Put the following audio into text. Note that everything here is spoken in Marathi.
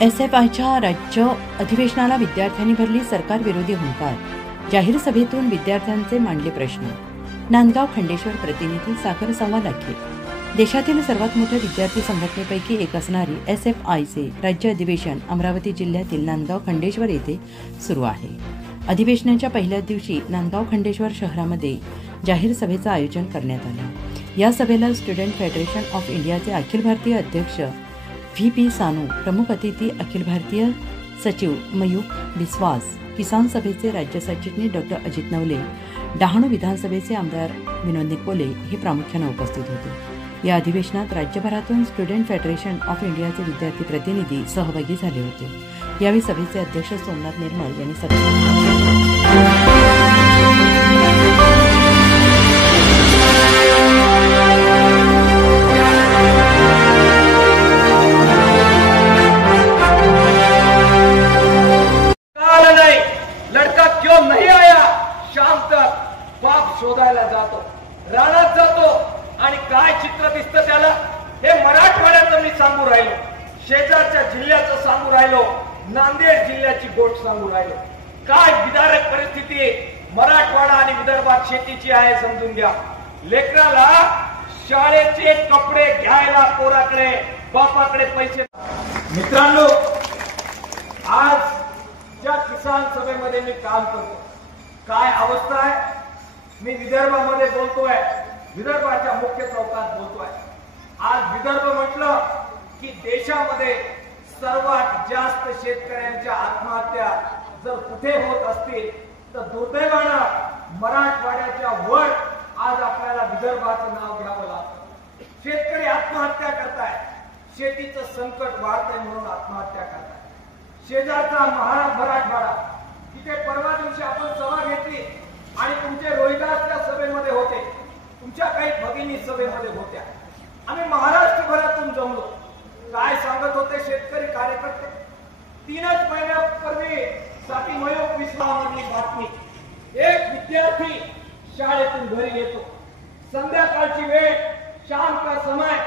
एसएफआयच्या राज्य अधिवेशनाला विद्यार्थ्यांनी भरली सरकार विरोधी हुंकार. जाहीर सभेतून विद्यार्थ्यांचे मांडले प्रश्न. नांदगाव खंडेश्वर प्रतिनिधी सागर संवाद अखेर. देशातील सर्वात मोठ्या विद्यार्थी संघटनेपैकी एक असणारी एसएफआयचे राज्य अधिवेशन अमरावती जिल्ह्यातील नांदगाव खंडेश्वर येथे सुरू आहे. अधिवेशनाच्या पहिल्या दिवशी नांदगाव खंडेश्वर शहरामध्ये जाहीर सभेचं आयोजन करण्यात आलं. या सभेला स्टुडंट फेडरेशन ऑफ इंडियाचे अखिल भारतीय अध्यक्ष व्ही.पी. सानू, प्रमुख अतिथी अखिल भारतीय सचिव मयूख बिस्वास, किसान सभेचे राज्य सरचिटणीस डॉक्टर अजित नवले, डहाणू विधानसभेचे आमदार विनोद निकोले हे प्रामुख्याने उपस्थित होते. या अधिवेशनात राज्यभरातून स्टुडंट फेडरेशन ऑफ इंडियाचे विद्यार्थी प्रतिनिधी सहभागी झाले होते. यावेळी सभेचे अध्यक्ष सोमनाथ निर्मळ यांनी लड़का क्यों नहीं आया, शाम तक बाप शोधायला जातो, रानात जातो आणि काय चित्र दिसतं त्याला हे मराठवाड्याचं मी सांगू राहिलो, शेजारच्या जिल्ह्याचं सांगू राहिलो, नांदेड जिल्ह्याची गोष्ट सांगू राहिलो. काय विदारक परिस्थिती मराठवाडा आणि विदर्भात शेतीची आहे समजून घ्या. लेकराला शाळेचे कपडे घ्यायला पोराकडे बापाकडे पैसे. मित्रांनो, आज ज्या किसान सभेमध्ये मी काम करतो, काय अवस्था आहे. मी विदर्भामध्ये बोलतोय, विदर्भाच्या मुख्य चौकात बोलतोय. आज विदर्भ म्हटलं की देशामध्ये सर्वात जास्त शेतकऱ्यांच्या आत्महत्या जर कुठे होत असतील तर दुर्दैवानं मराठवाड्याच्या वर आज आपल्याला विदर्भाचं नाव घ्यावं लागतं. शेतकरी आत्महत्या करताय, शेतीचं संकट वाढतंय म्हणून आत्महत्या करताय. शेजारचा मराठवाडा, तिथे परवा दिवशी आपण सभा घेतली आणि तुमचे रोहिदास त्या सभेमध्ये होते, तुमच्या काही भगिनी सभेमध्ये होत्या. आम्ही महाराष्ट्रभरातून जमलो. काय सांगत होते शेतकरी कार्यकर्ते. 3 महिन्यापूर्वी साठी मयूख विश्वामधली बातमी. एक विद्यार्थी शाळेतून घरी येतो, संध्याकाळची वेळ, शाम का समय,